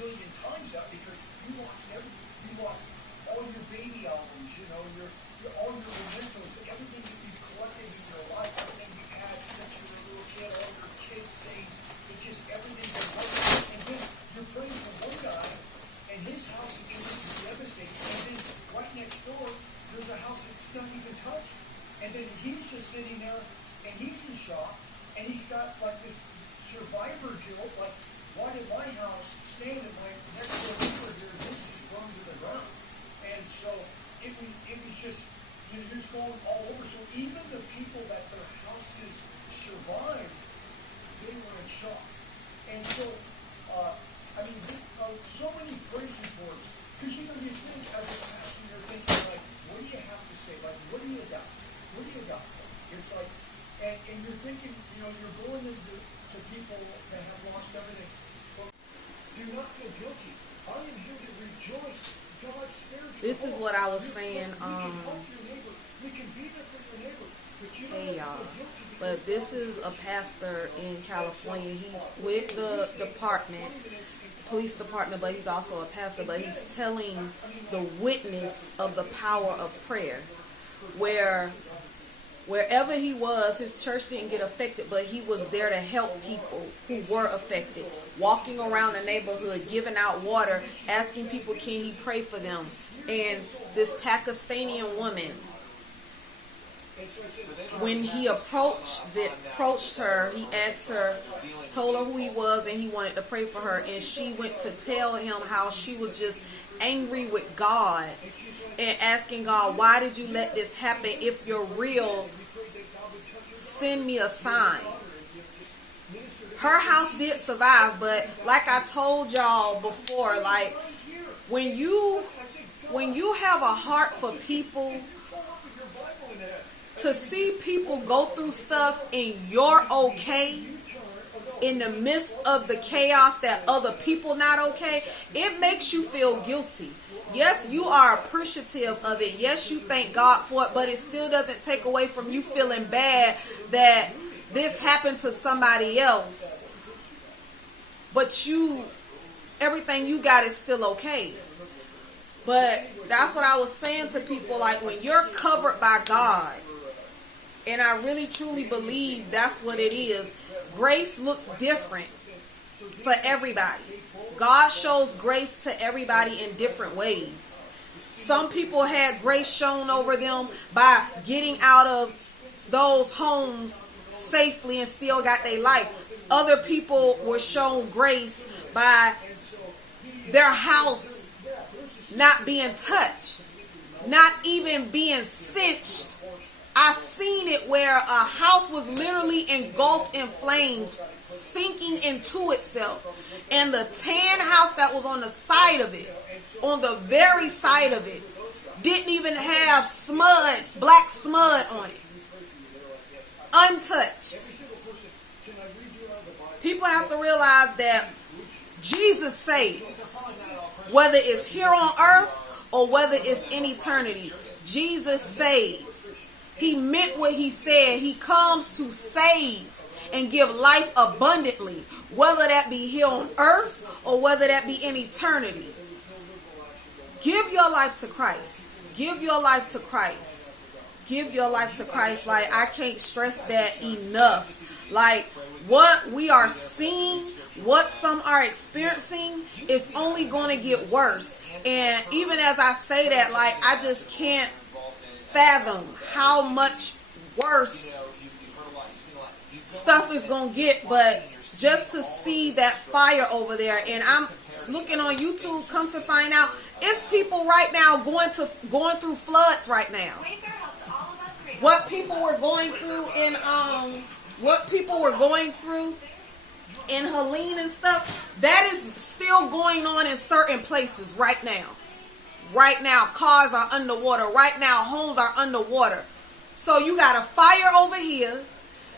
million times that because you watched all your baby albums, all your mementos, everything that you've collected in your life, everything you've had since you were a little kid, all your kids' things, it's just everything's in one. And then you're praying for one guy, and his house is completely devastated. And then right next door, there's a house that's not even touched. And then he's just sitting there, and he's in shock, and he's got like this survivor guilt, like, why did my house stand in my next door neighbor here, this is burned to the ground? And so it was just, just going all over. So even the people that their houses survived, they were in shock. And so, so many praise reports, because you think as a pastor, you're thinking like, what do you have to say? Like, what do you got? What do you got? It's like, and you're thinking, you're going to people that have lost everything. But do not feel guilty. I am here to rejoice. God spared you. This is what I was saying. You can be there for your neighbor, but you don't Hey have y'all. to feel guilty. But this is a pastor in California. He's with the department, police department, but he's also a pastor. But he's telling the witness of the power of prayer, wherever he was, his church didn't get affected, but he was there to help people who were affected. Walking around the neighborhood, giving out water, asking people, can he pray for them? And this Pakistani woman, when he approached her, he asked her, told her who he was, and he wanted to pray for her. And she went to tell him how she was just angry with God and asking God, why did you let this happen? If you're real, send me a sign. Her house did survive, but like I told y'all before, like when you have a heart for people, to see people go through stuff and you're okay in the midst of the chaos that other people not okay, it makes you feel guilty. Yes, you are appreciative of it. Yes, you thank God for it, but it still doesn't take away from you feeling bad that this happened to somebody else. But everything you got is still okay. But that's what I was saying to people, like when you're covered by God, and I really truly believe that's what it is. Grace looks different for everybody. God shows grace to everybody in different ways. Some people had grace shown over them by getting out of those homes safely and still got their life. Other people were shown grace by their house not being touched, not even being cinched. I seen it where a house was literally engulfed in flames, sinking into itself. And the tan house that was on the side of it, on the very side of it, didn't even have smud, black smud on it. Untouched. People have to realize that Jesus saves. Whether it's here on earth or whether it's in eternity, Jesus saves. He meant what he said. He comes to save and give life abundantly, whether that be here on earth or whether that be in eternity. Give your life to Christ. Give your life to Christ. Give your life to Christ. Like, I can't stress that enough. Like, what we are seeing, what some are experiencing, is only going to get worse. And even as I say that, like, I just can't fathom how much worse stuff is going to get. But just to see that fire over there, and I'm looking on YouTube, come to find out, it's people right now going through floods right now. What people were going through in Helene and stuff, that is still going on in certain places right now. Right now, cars are underwater. Right now, homes are underwater. So you got a fire over here,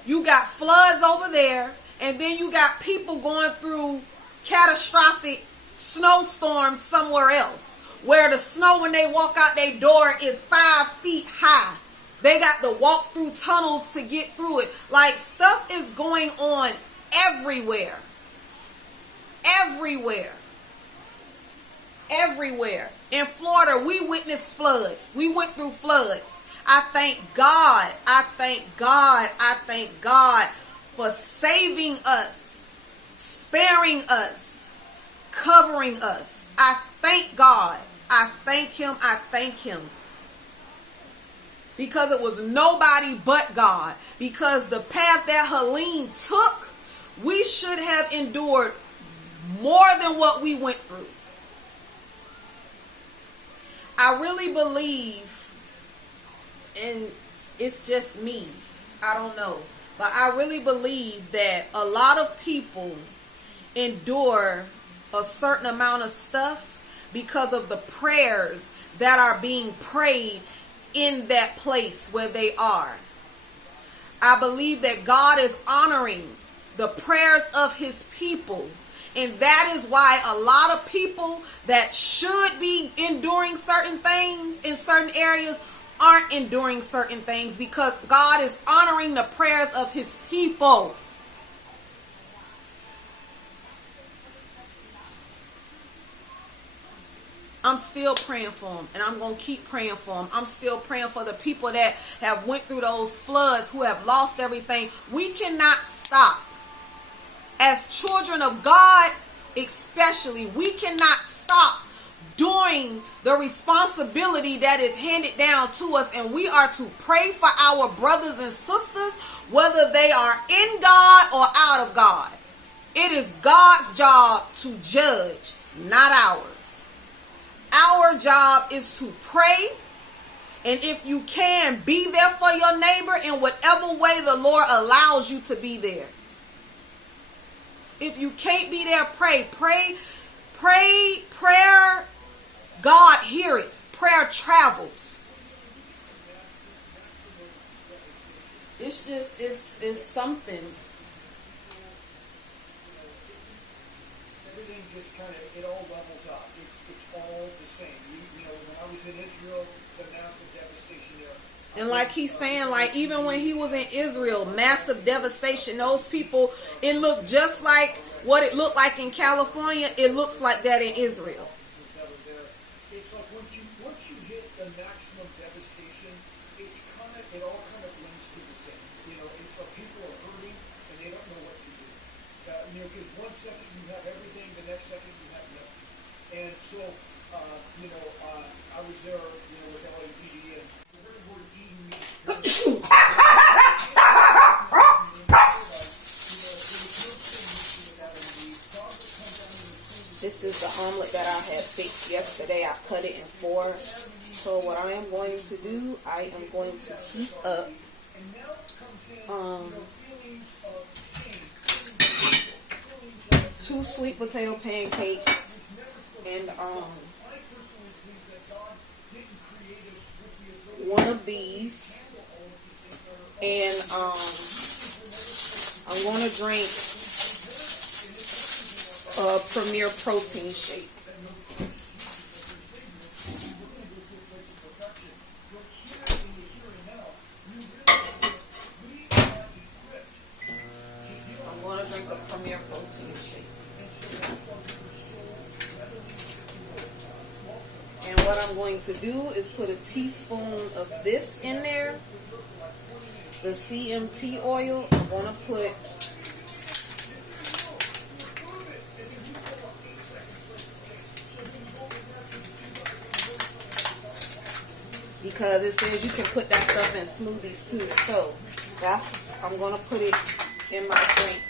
you got floods over there, and then you got people going through catastrophic snowstorms somewhere else, where the snow, when they walk out their door, is 5 feet high. They got to walk through tunnels to get through it. Like, stuff is going on everywhere. Everywhere. everywhere. In Florida, we witnessed floods. We went through floods. I thank God. I thank God. I thank God for saving us, sparing us, covering us. I thank God. I thank him. I thank him. Because it was nobody but God. Because the path that Helene took, we should have endured more than what we went through. I really believe, and it's just me, I don't know, but I really believe that a lot of people endure a certain amount of stuff because of the prayers that are being prayed in that place where they are. I believe that God is honoring the prayers of his people. And that is why a lot of people that should be enduring certain things in certain areas aren't enduring certain things, because God is honoring the prayers of his people. I'm still praying for them, and I'm going to keep praying for them. I'm still praying for the people that have went through those floods, who have lost everything. We cannot stop. As children of God, especially, we cannot stop doing the responsibility that is handed down to us, and we are to pray for our brothers and sisters, whether they are in God or out of God. It is God's job to judge, not ours. Our job is to pray, and if you can, be there for your neighbor in whatever way the Lord allows you to be there. If you can't be there, pray. Prayer, God hears. Prayer travels. It's just, it's something. Everything just kind of, it all levels up. It's all the same. You know, when I was in Israel, the massive devastation there. And like he's saying, like even when he was in Israel, massive devastation. Those people, it looked just like what it looked like in California. It looks like that in Israel. It's like once you hit the maximum devastation, it all kind of blends to the same. You know, it's like people are hurting and they don't know what to do. You know, because one second you have everything, the next second you have nothing. And so, I was there, with LiQWYD, and the very word eating meat. This is the omelet that I had fixed yesterday. I cut it in 4. So what I am going to do, I am going to heat up 2 sweet potato pancakes and 1 of these, and I'm going to drink a Premier protein shake. I'm going to drink a Premier protein shake. And what I'm going to do is put a teaspoon of this in there, the CMT oil. I'm going to put because it says you can put that stuff in smoothies too. So I'm going to put it in my drink.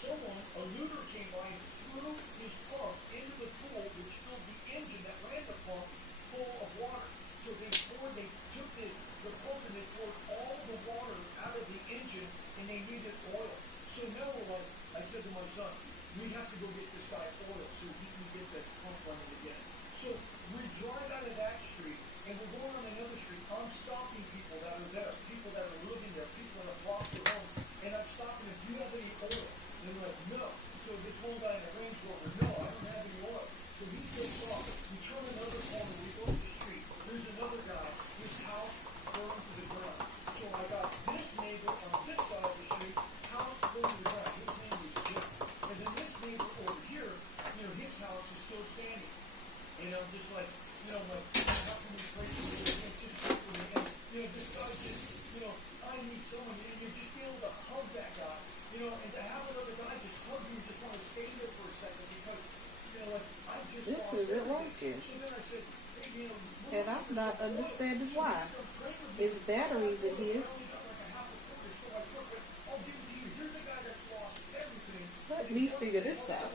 someone, a looter came by and threw his pump into the pool, which filled the engine that ran the pump full of water. So they took the pump and they poured all the water out of the engine, and they needed oil. So now we're like, I said to my son, we have to go get this guy oil so he can get this pump running again. So we drive out of that street, and we're going on another street. I'm stopping people that are there, people that are living there, people that have lost their homes, and I'm stopping them. Do you have any oil? And they're like, no. So they told guy in a Range Rover, no, I don't have any oil. So he takes off. We turn another corner. We go to the street. There's another guy. His house burned to the ground. So I got this neighbor on this side of the street, house burned to the ground. His name was Jim. And then this neighbor over here, his house is still standing. And I'm just like, like, how can we pray for you? Just pray for me. And, this guy just, I need someone. And you just be able to hug that guy, and to have another guy just hug you, just want to stay there for a second because, like, I just This lost isn't everything. working. So then I said, hey, And I'm not understanding why. There's batteries in here. Let me figure this out.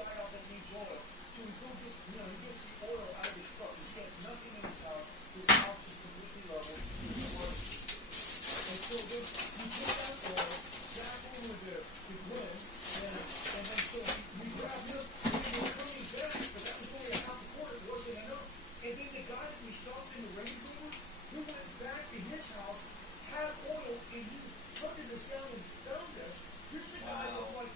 And then the guy that we stopped in the Range Rover, who went back in his house, had oil, and he hunted us down and found us. Here's a guy that's like,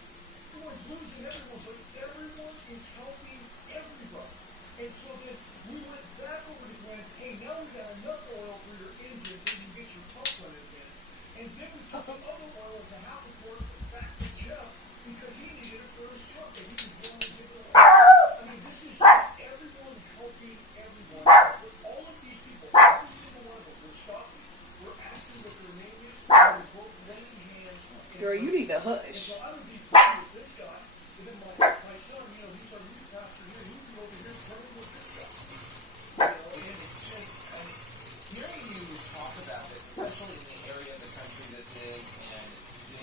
everyone's losing everyone, but everyone is helping everybody. And so then we went back over to Glenn, hey, now we got enough oil for your engine so you can get your pump running again. And then we took the other oil as a half a quart back to Jeff because he needed it for his truck that he was going to give it away. I mean, this is just everyone helping everyone. With all of these people, every single one of them, we're stopping, we're asking what their name is, and we're both laying hands. Girl, you need to And hush. so I would be praying with this guy, and then my son, he's our youth pastor here, he'd be over here praying with this guy. And it's just, hearing you talk about this, especially in the area of the country this is, and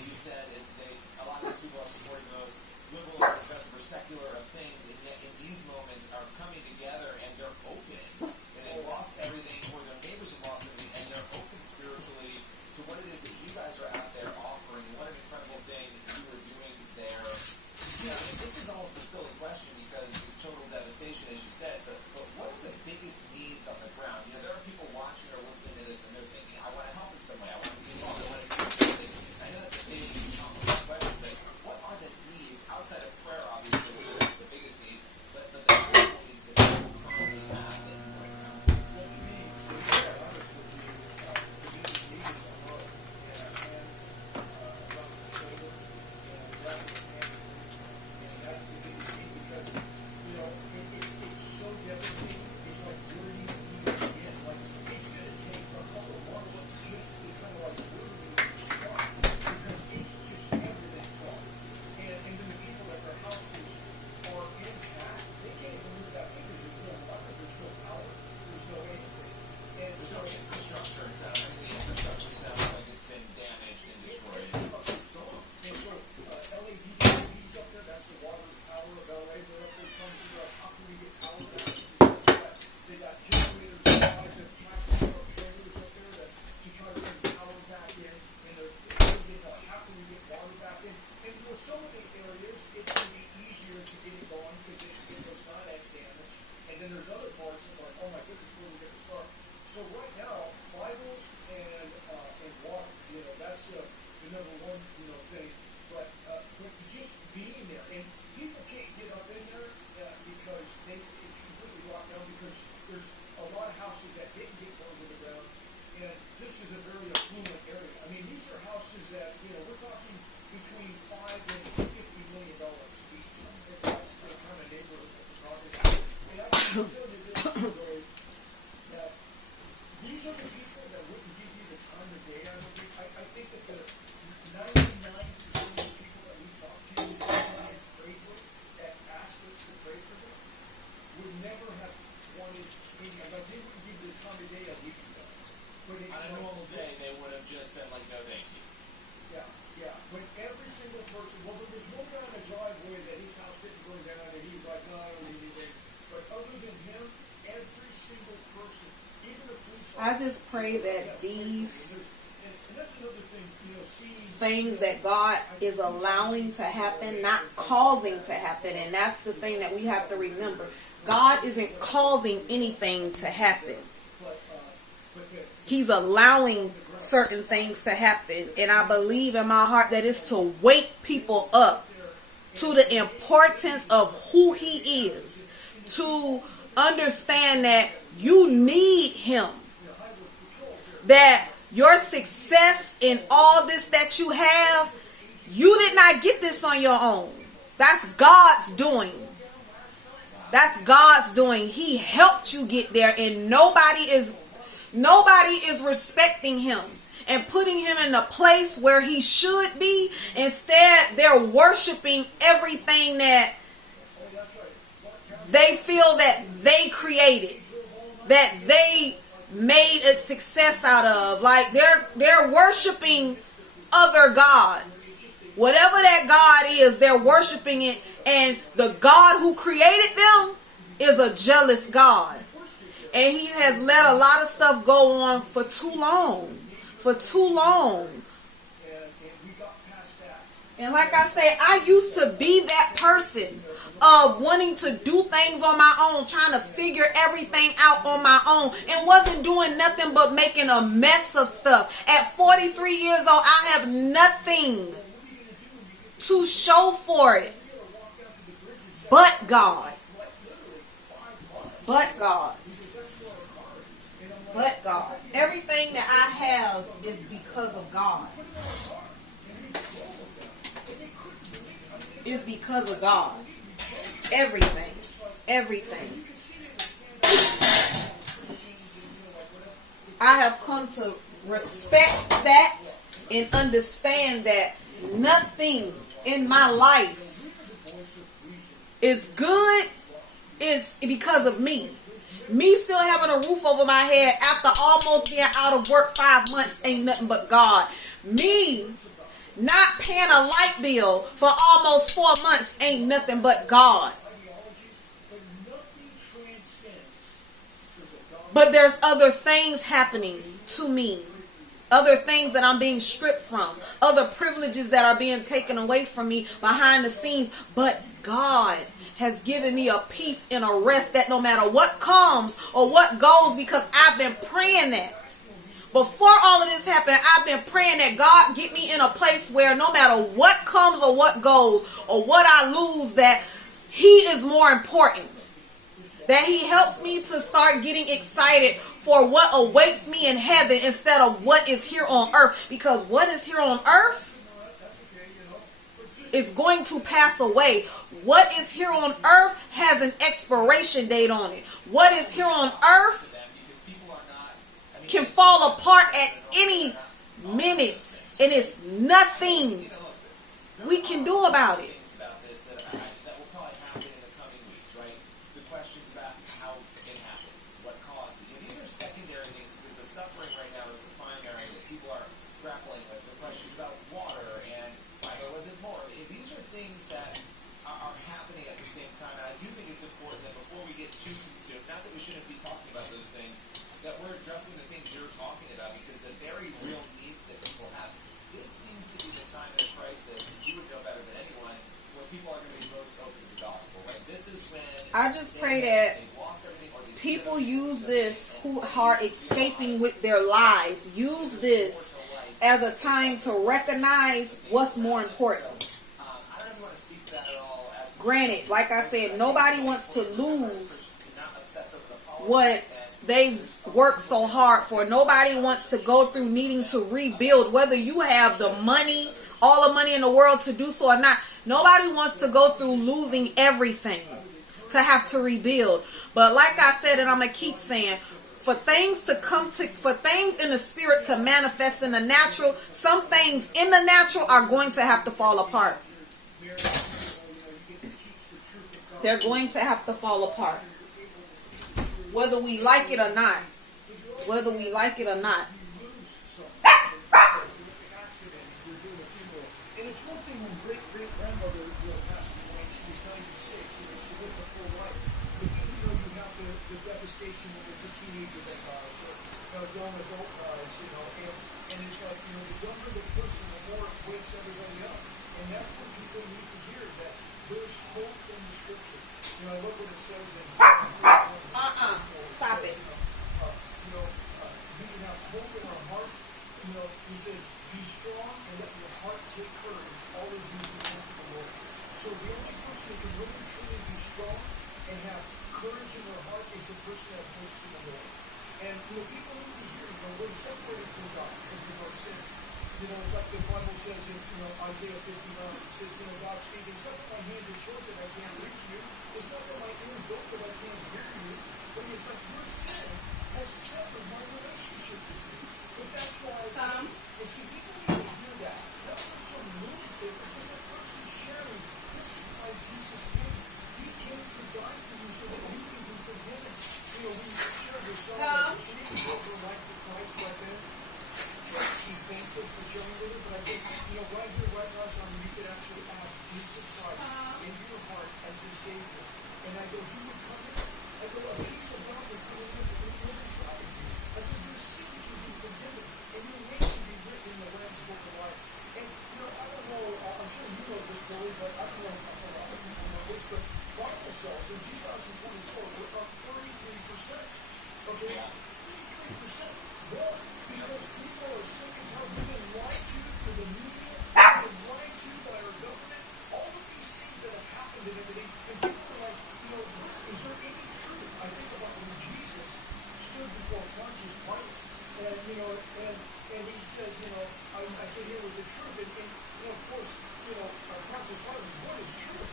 you said a lot of these people are supporting the most liberal or progressive or secular of things, and yet in these moments are coming together and they're open, and they've lost everything, or their neighbors have lost everything, and they're open spiritually to what it is that you guys are out there offering. What an incredible thing you were doing there. And this is almost a silly question because it's total devastation, as you said, but what are the biggest needs on the ground? There are people watching or listening to this and they're thinking, I want to help in some way, I want to be involved, I want to do something. I know that's a big, complex question, but what are the needs, outside of prayer, obviously, which is the biggest need, but the critical needs that you currently have that you right now? Well, to me, the biggest need is our love. And that's the biggest need because, it's so devastating. It's like, where do you begin? Like, it's going to take a couple of months just to kind of like, where do we start? Because it's just everything's gone. And then the people that their houses are intact, they can't even move that because there's no water, there's no power, there's no anything. And There's so no infrastructure, it sounds like. The infrastructure sounds like it's been damaged and destroyed. it's gone. And so LiQWYD's up there, that's the water and power of LA. They're up there trying to figure out how can we get power back. They got generators, guys that tractor truck trailers up there to try to bring power back in. And they're thinking about how can we get water back in. And for some of the areas, it's going to be easier to get it going because it was not as damaged. And then there's other parts that are like, oh my goodness, where are we going to start? So right now, Bibles and water, that's the number one, thing. But just being there, and people can't get up in there because it's completely locked down because there's a lot of houses that didn't get burned to the ground, and this is a very affluent area. I mean, these are houses that we're talking between $5 and $50 million each. That's the kind of neighborhood that we're talking about. And I can tell you this story that these are the people that wouldn't give you the time of day. I think that the 99% of the people that we talk to that have prayed with, that asked us to pray for them, would never have wanted any. Like they wouldn't give you the time of day a week ago. But On a normal day, they would have just been like, no, thank you. Yeah. Yeah, when every single person, well, there's one guy in the driveway that his house didn't burn down, and he's like, no, I don't need anything. But other than him, every single person, even a police officer. I just pray that these And that's another thing, you know, seeing things that God is allowing to happen, not causing to happen, and that's the thing that we have to remember. God isn't causing anything to happen. He's allowing certain things to happen, and I believe in my heart that it's to wake people up to the importance of who he is, to understand that you need him, that your success in all this that you have, you did not get this on your own. That's God's doing. That's God's doing. He helped you get there, and nobody is respecting him and putting him in the place where he should be. Instead, they're worshiping everything that they feel that they created, that they made a success out of. Like they're worshiping other gods. Whatever that God is, they're worshiping it, and the God who created them is a jealous God. And he has let a lot of stuff go on for too long. For too long. And like I say, I used to be that person of wanting to do things on my own, trying to figure everything out on my own, and wasn't doing nothing but making a mess of stuff. At 43 years old, I have nothing to show for it but God. But God. But God. Everything that I have is because of God. It's because of God. Everything. Everything. I have come to respect that and understand that nothing in my life is good is because of me. Me still having a roof over my head after almost being out of work 5 months ain't nothing but God. Me not paying a light bill for almost 4 months ain't nothing but God. But there's other things happening to me. Other things that I'm being stripped from. Other privileges that are being taken away from me behind the scenes. But God has given me a peace and a rest that no matter what comes or what goes, because I've been praying that. Before all of this happened, I've been praying that God get me in a place where no matter what comes or what goes or what I lose, that he is more important. That he helps me to start getting excited for what awaits me in heaven instead of what is here on earth. Because what is here on earth is going to pass away. What is here on earth has an expiration date on it. What is here on earth can fall apart at any minute, and it's nothing we can do about it. That we're addressing the things you're talking about, because the very real needs that people have. This seems to be the time of the crisis, and you would know better than anyone, when people are going to be most open to the gospel. Right? This is when I just pray that people use this who are escaping with their lives, use this as a time to recognize what's more important. I don't know if you want to speak to that at all. Granted, like I said, nobody wants to lose what they worked so hard for. Nobody wants to go through needing to rebuild, whether you have the money, all the money in the world to do so or not. Nobody wants to go through losing everything to have to rebuild. But like I said, and I'm going to keep saying, for things in the spirit to manifest in the natural, some things in the natural are going to have to fall apart. They're going to have to fall apart. Whether we like it or not. Whether we like it or not. young adult guys, and it's like, the younger the person, the more it wakes everybody up. And that's what people need to hear, that there's hope in the scripture. I love what it says in Stop it. We can have hope in our heart. He says, be strong and let your heart take courage, all of you who come to the Lord. So the only person who can really truly be strong and have courage in their heart is the person that hopes in the Lord. And people need to hear, we're separated from God because of our sin. Like the Bible says in Isaiah 59, it says, God speaking, it's not that my hand is short that I can't reach you. It's not that my ears don't that I can't hear you. But it's like your sin has severed my relationship with you. But that's why and see, people need to hear that. Not from some lunatic, because that person's sharing, this is why Jesus came. He came to die for you so that you can be forgiven. We share this song. She didn't give her life to Christ right then. She thanked us for sharing with her, but I think, right here, right now, you could actually ask Jesus Christ into your heart as your Savior. And I go, He would come in. I go, a peace of God would come in inside of you. I said, your sins would be forgiven, and your name would be written in the Lamb's Book of Life. And, I don't know, I'm sure you know this story, but I don't know if a lot of people know this, but Bible says in 2024, we're up 33%. Okay? 33%. Why? Because people are sick and tired. We've been lied to through the media. We've been lied to by our government. All of these things that have happened and everything. And people are like, is there any truth? I think about when Jesus stood before Pontius Pilate. And he said, I said, here was the truth. And of course, Pontius Pilate, what is truth?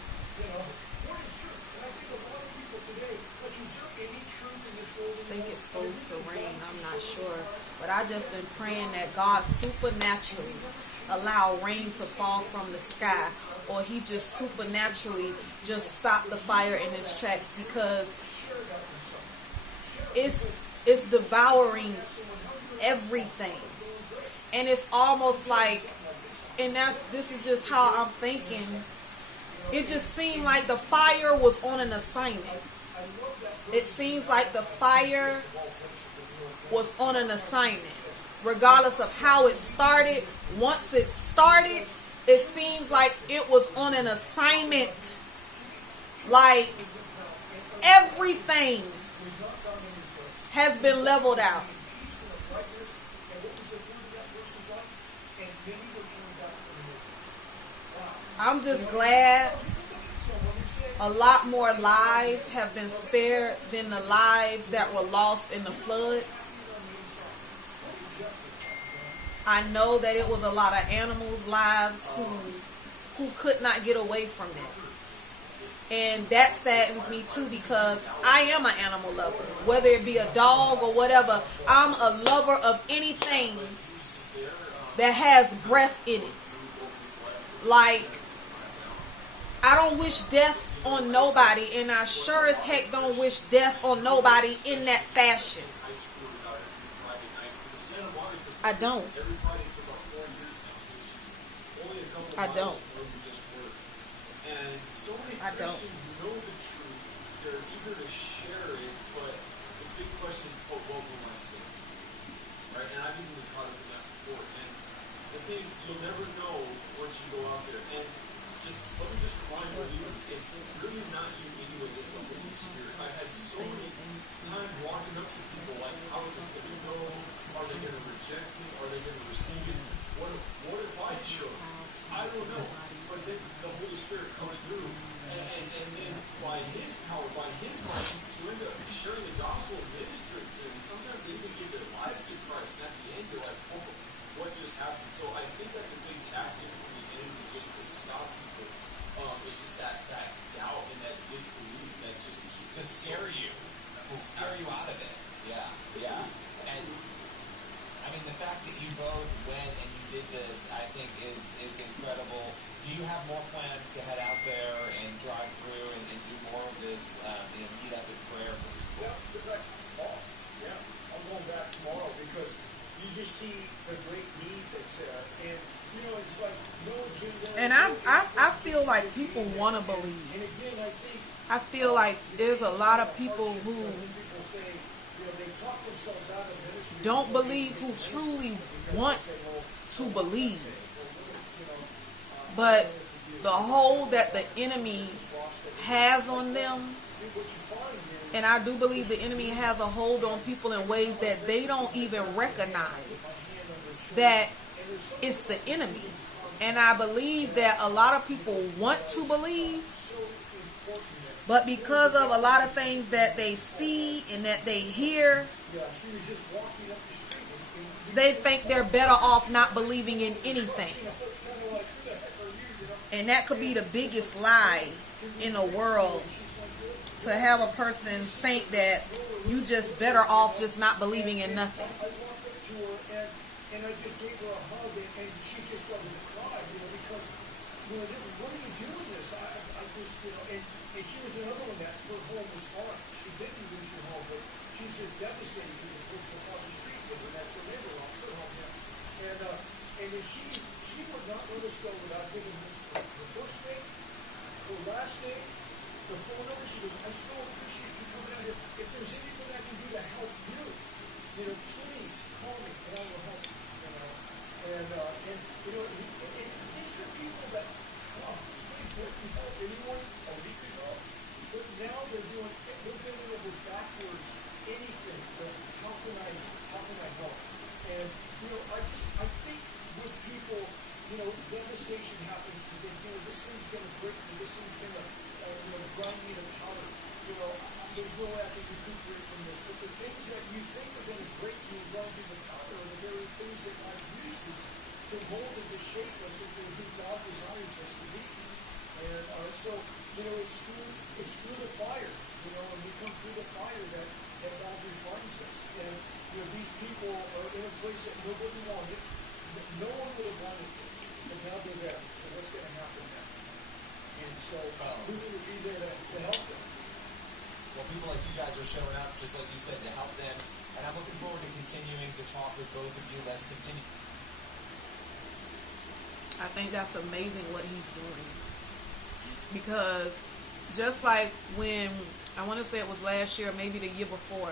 What is truth? And I think a lot of people today, like, is there any truth in this world? I think it's supposed to rain. I'm not sure. But I just been praying that God supernaturally allow rain to fall from the sky, or He just supernaturally just stop the fire in its tracks, because it's devouring everything. And it's almost like, and this is just how I'm thinking. It just seemed like the fire was on an assignment. It seems like the fire was on an assignment. Regardless of how it started, once it started, it seems like it was on an assignment. Like everything has been leveled out. I'm just glad a lot more lives have been spared than the lives that were lost in the floods. I know that it was a lot of animals' lives who could not get away from it. And that saddens me too, because I am an animal lover. Whether it be a dog or whatever, I'm a lover of anything that has breath in it. Like, I don't wish death on nobody, and I sure as heck don't wish death on nobody in that fashion. I don't. I don't. I don't. Know the truth. They're eager to share it, but the big question is, what will I say? Right? And I've even been caught up in that before. And the thing is, you'll never know once you go out there. And let me just remind you, it's really not you anyways, it's the Holy Spirit. I had so many times walking up to people like, how is this going to go? Are they going to reject me? Are they going to receive it? What if I choke? I don't know. But then the Holy Spirit comes through. And then by His power, by His might, you end up sharing the gospel and ministering to them. Sometimes they even give their lives to Christ. And at the end, you're like, oh, what just happened? So I think that's a big tactic from the enemy, just to stop people. It's just that doubt and that disbelief that just keeps to scare you out of it. Yeah. And I mean, the fact that you both went and you did this, I think, is incredible. Do you have more plans to head out there and drive through and do more of this, meet up in prayer for people? Yeah, I'm going back tomorrow, because you just see the great need that's there. And, it's like no agenda. And I feel like people want to believe. And again, I think, I feel like there's a lot of people who people say, they talk themselves out of ministry. don't believe, who truly want to believe. But the hold that the enemy has on them, and I do believe the enemy has a hold on people in ways that they don't even recognize that it's the enemy. And I believe that a lot of people want to believe, but because of a lot of things that they see and that they hear, they think they're better off not believing in anything. And that could be the biggest lie in the world, to have a person think that you just better off just not believing in nothing. I walked up to her and I just gave her a hug and she just started to cry, because, what are you doing this? I just, and she was another one that her home was hard. She didn't lose her home, but she's just devastated because it was across the street with her. That's her neighbor off her home now. And then she would not let us go without giving her first name, her last name, the phone number. She goes, I so appreciate you coming out here. If there's anything I can do to help you, please call me and I will help you. And these are people that didn't help anyone a week ago, but now they're bending over backwards anything. But how can I help? And I think with people, devastation happens. They think, this thing's gonna break me. This thing's gonna grind me to powder. There's no way I can recuperate from this. But the things that you think are going to break you and grind you to powder are the very things that God uses to mold and to shape us into who God desires us to be. And so, it's through the fire, and we come through the fire that God refines us. And, these people are in a place that nobody wanted. No one would have wanted this. But now they're there. So what's going to happen now? And so, who's going to be there to help them? Well, people like you guys are showing up, just like you said, to help them. And I'm looking forward to continuing to talk with both of you. Let's continue. I think that's amazing what he's doing. Because just like when, I want to say it was last year, maybe the year before,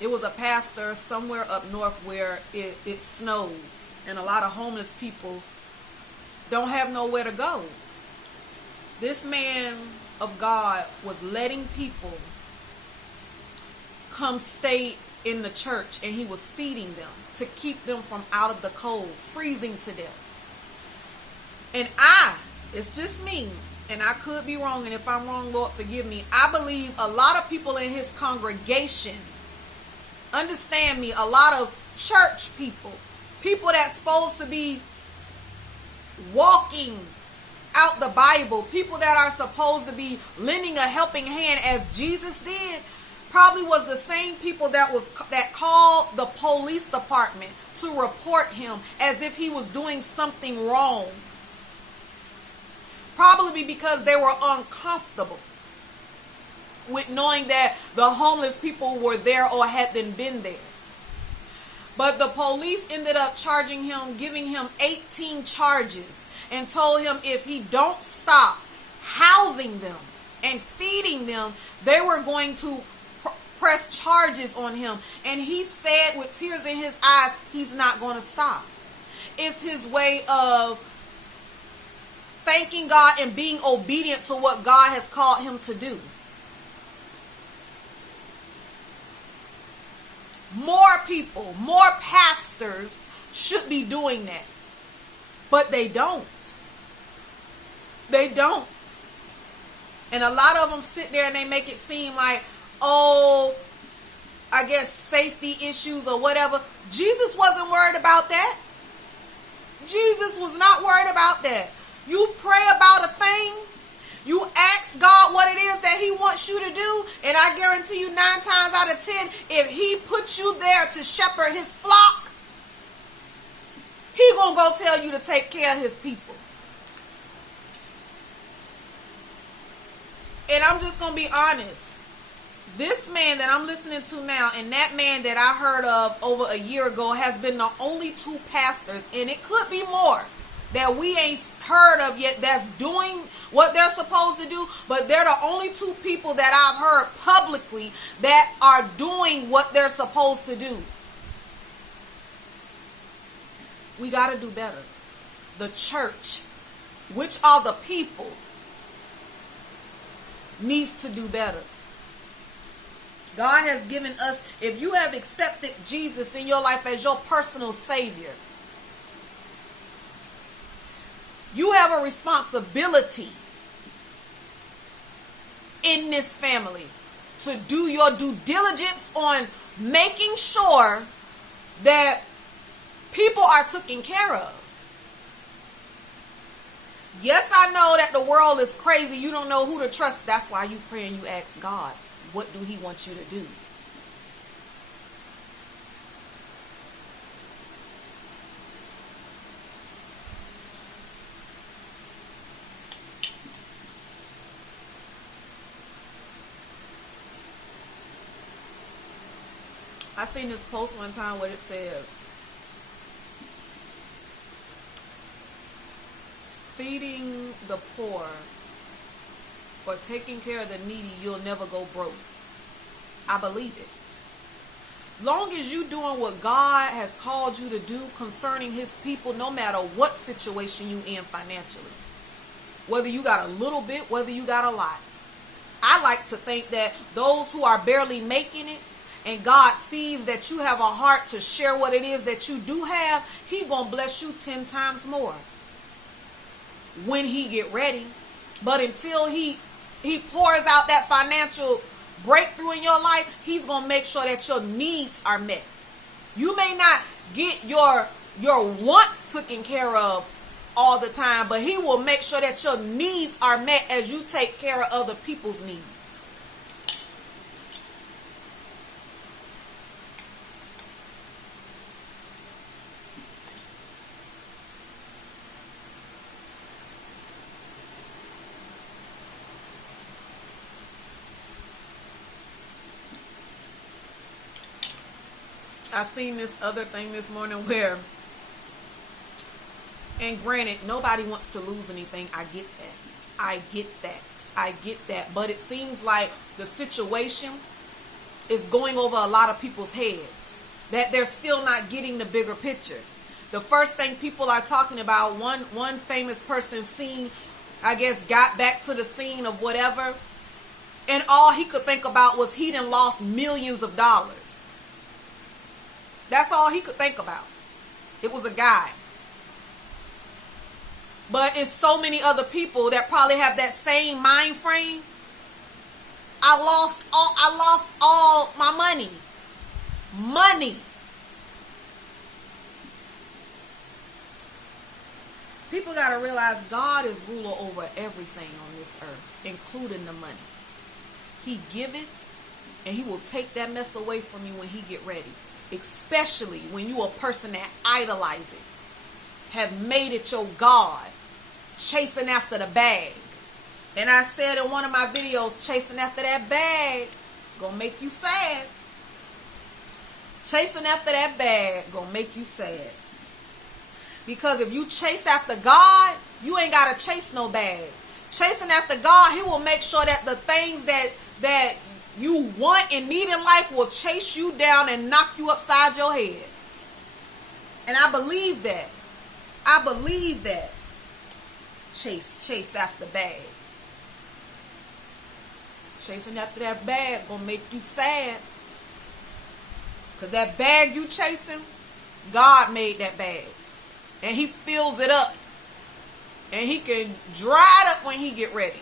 it was a pastor somewhere up north where it snows and a lot of homeless people don't have nowhere to go. This man of God was letting people come stay in the church, and he was feeding them to keep them from out of the cold, freezing to death. And it's just me, and I could be wrong, and if I'm wrong, Lord, forgive me. I believe a lot of people in his congregation, understand me, a lot of church people that's supposed to be walking out the Bible, people that are supposed to be lending a helping hand as Jesus did, probably was the same people that called the police department to report him as if he was doing something wrong. Probably because they were uncomfortable with knowing that the homeless people were there or had been there. But the police ended up charging him, giving him 18 charges, and told him if he don't stop housing them and feeding them, they were going to press charges on him. And he said with tears in his eyes, he's not going to stop. It's his way of thanking God and being obedient to what God has called him to do. More people, more pastors should be doing that. But they don't. They don't. And a lot of them sit there and they make it seem like, I guess safety issues or whatever. Jesus wasn't worried about that. Jesus was not worried about that. You pray about a thing, you ask God what it is that he wants you to do, and I guarantee you 9 times out of 10, if he puts you there to shepherd his flock, he gonna go tell you to take care of his people. And I'm just gonna be honest. This man that I'm listening to now and that man that I heard of over a year ago has been the only 2 pastors, and it could be more, that we ain't heard of yet that's doing what they're supposed to do, but they're the only two people that I've heard publicly that are doing what they're supposed to do. We got to do better. The church, which are the people, needs to do better. God has given us, if you have accepted Jesus in your life as your personal Savior, you have a responsibility in this family to do your due diligence on making sure that people are taken care of. Yes, I know that the world is crazy. You don't know who to trust. That's why you pray and you ask God, what do He want you to do? I seen this post one time where it says, feeding the poor or taking care of the needy, you'll never go broke. I believe it. Long as you doing what God has called you to do concerning His people, no matter what situation you in financially, whether you got a little bit, whether you got a lot. I like to think that those who are barely making it, and God sees that you have a heart to share what it is that you do have, He gonna bless you 10 times more when He get ready. But until He pours out that financial breakthrough in your life, He's gonna make sure that your needs are met. You may not get your wants taken care of all the time, but He will make sure that your needs are met as you take care of other people's needs. I seen this other thing this morning where, and granted, nobody wants to lose anything. I get that. I get that. But it seems like the situation is going over a lot of people's heads, that they're still not getting the bigger picture. The first thing people are talking about, one famous person seen, I guess, got back to the scene of whatever, and all he could think about was he done lost millions of dollars. That's all he could think about. It was a guy. But it's so many other people that probably have that same mind frame. I lost all my money. Money. People got to realize God is ruler over everything on this earth, including the money. He giveth, and He will take that mess away from you when He get ready. Especially when you a person that idolize it, have made it your God, chasing after the bag. And I said in one of my videos, chasing after that bag gonna make you sad. Chasing after that bag gonna make you sad. Because if you chase after God, you ain't gotta chase no bag. Chasing after God, He will make sure that the things that you want and need in life will chase you down and knock you upside your head. And I believe that. I believe that. Chase after bag. Chasing after that bag gonna make you sad. Because that bag you chasing, God made that bag. And He fills it up. And He can dry it up when He get ready.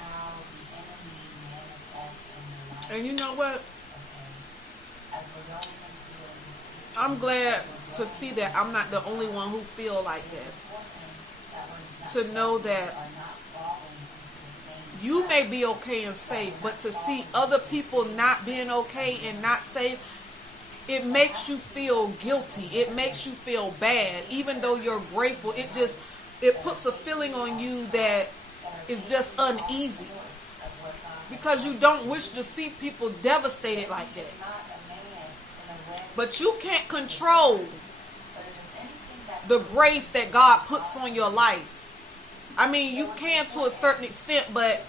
how the enemy manifests in your life. And you know what? Okay. As we're going into it, you see, I'm glad to see that I'm not the only one who feel like it's that. important that we're not, To know that are not falling into the same you may trap. be okay and safe, but to see other people not being okay and not safe, it makes you feel guilty. It makes you feel bad. Even though you're grateful, it puts a feeling on you that is just uneasy. Because you don't wish to see people devastated like that. But you can't control the grace that God puts on your life. I mean, you can to a certain extent, but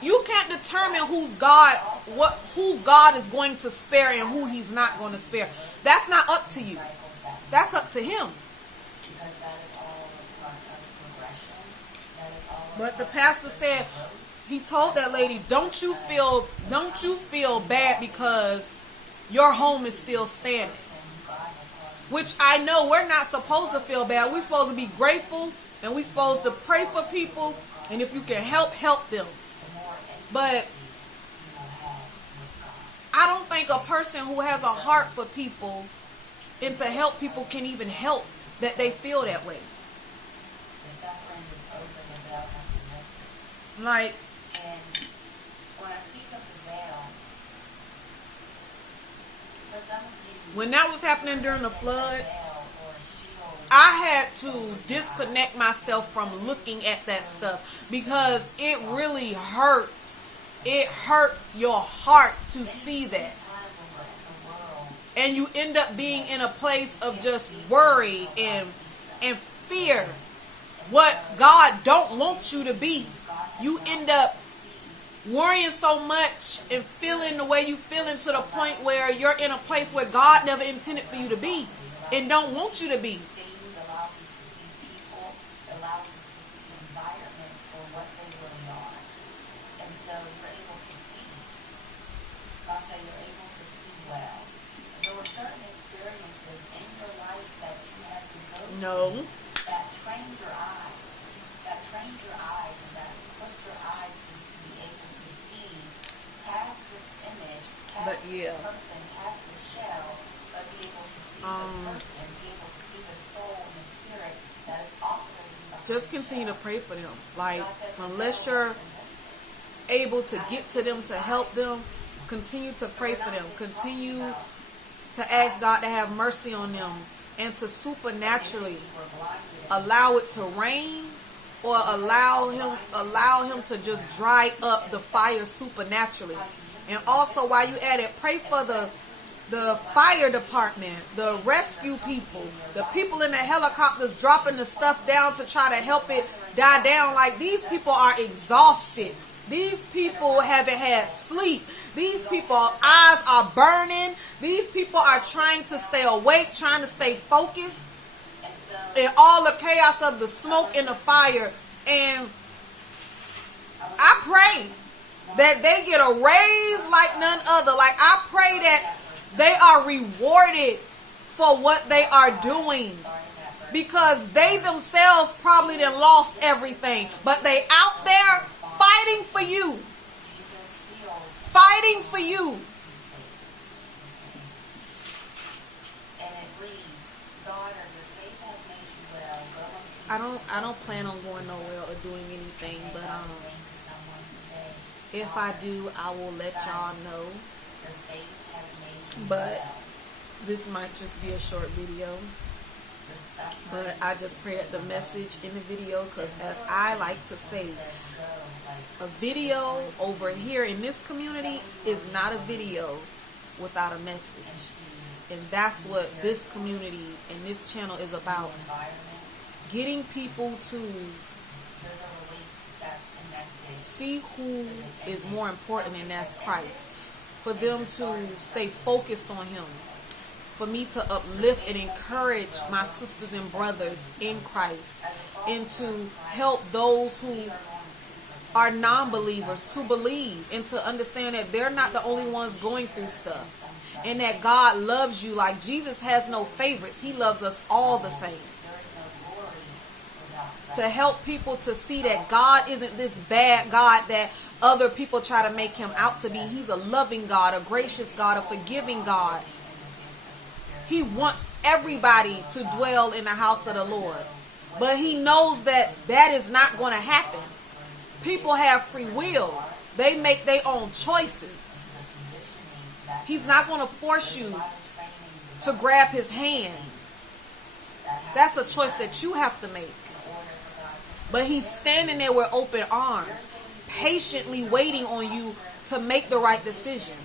you can't determine who God is going to spare and who he's not going to spare. That's not up to you. That's up to him. But the pastor said, he told that lady, don't you feel bad because your home is still standing. Which I know we're not supposed to feel bad. We're supposed to be grateful, and we're supposed to pray for people, and if you can help them. But I don't think a person who has a heart for people and to help people can even help that they feel that way. Like, when that was happening during the floods, I had to disconnect myself from looking at that stuff because it really hurts. It hurts your heart to see that. And you end up being in a place of just worry and fear. What God don't want you to be. You end up worrying so much and feeling the way you feeling to the point where you're in a place where God never intended for you to be and don't want you to be. No. That trained your eyes. That trained your eyes and that put your eyes to be able to see past this image, past this person, past the shell, but be able to see the person, be able to see the soul and the spirit that is operating behind just continue to pray for them. Like, unless you're able to get to them to help them, continue to pray for them. Continue to ask God to have mercy on them and to supernaturally allow it to rain or allow him to just dry up the fire supernaturally. And also, while you at it, pray for the fire department, the rescue people, the people in the helicopters dropping the stuff down to try to help it die down. Like, these people are exhausted. These people haven't had sleep. These people's eyes are burning. These people are trying to stay awake, trying to stay focused in all the chaos of the smoke and the fire. And I pray that they get a raise like none other. Like, I pray that they are rewarded for what they are doing. Because they themselves probably done lost everything. But they out there fighting for you. Fighting for you. I don't plan on going nowhere or doing anything, but if I do, I will let y'all know. But this might just be a short video. But I just pray that the message in the video, because as I like to say, a video over here in this community is not a video without a message. And that's what this community and this channel is about. Getting people to see who is more important, and that's Christ. For them to stay focused on him. For me to uplift and encourage my sisters and brothers in Christ. And to help those who are non-believers to believe and to understand that they're not the only ones going through stuff. And that God loves you. Like, Jesus has no favorites. He loves us all the same. to help people to see that God isn't this bad God that other people try to make him out to be. He's a loving God, a gracious God, a forgiving God. He wants everybody to dwell in the house of the Lord. But he knows that that is not going to happen. People have free will. They make their own choices. He's not going to force you to grab his hand. That's a choice that you have to make. But he's standing there with open arms, patiently waiting on you to make the right decision.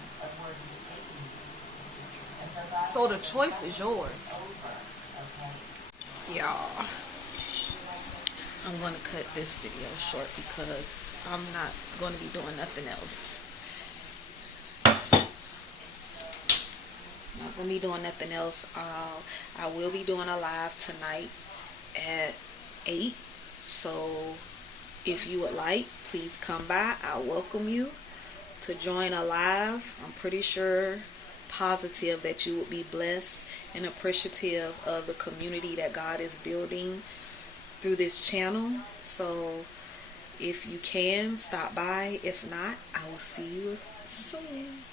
So the choice is yours. Y'all, I'm going to cut this video short because I'm not going to be doing nothing else. Not going to be doing nothing else. I will be doing a live tonight at 8. So if you would like, please come by. I welcome you to join a live. I'm pretty sure, positive that you would be blessed and appreciative of the community that God is building through this channel. So if you can, stop by. If not, I will see you soon.